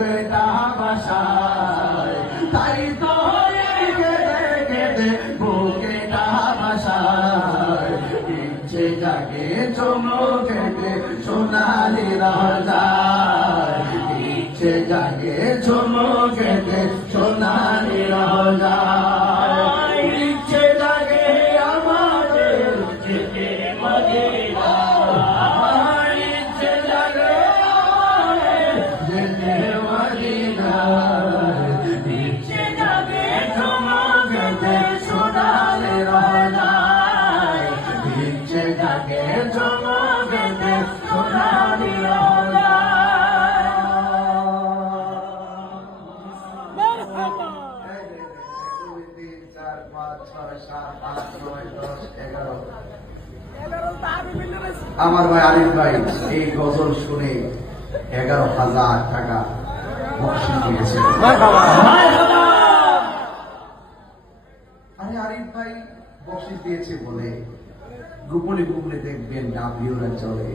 বুকেটা বাসায়, তাই তো কেঁদে কেঁদে বুকেটা বাসায়। ইচ্ছে জাগে চমকেতে সোনালি রাজায়, ইচ্ছে জাগে চমকেতে সোনালি রাজায়। ইচ্ছে জাগে আমাদের যেতে মদিনা, ইচ্ছে জাগে আমাদের যেতে মদিনা। ইচ্ছে জাগে চমকেতে সোনালি রাজায়, ইচ্ছে জাগে চমকেতে সোনালি রাজায়। আমার ভাই আরিফ ভাই এই গজল শুনে 11,000 টাকা বকশিশ দিয়েছে। আরে আরিফ ভাই বকশিশ দিয়েছে বলে গোপনে গোপনে দেখবেন ডাবিওরা চলে।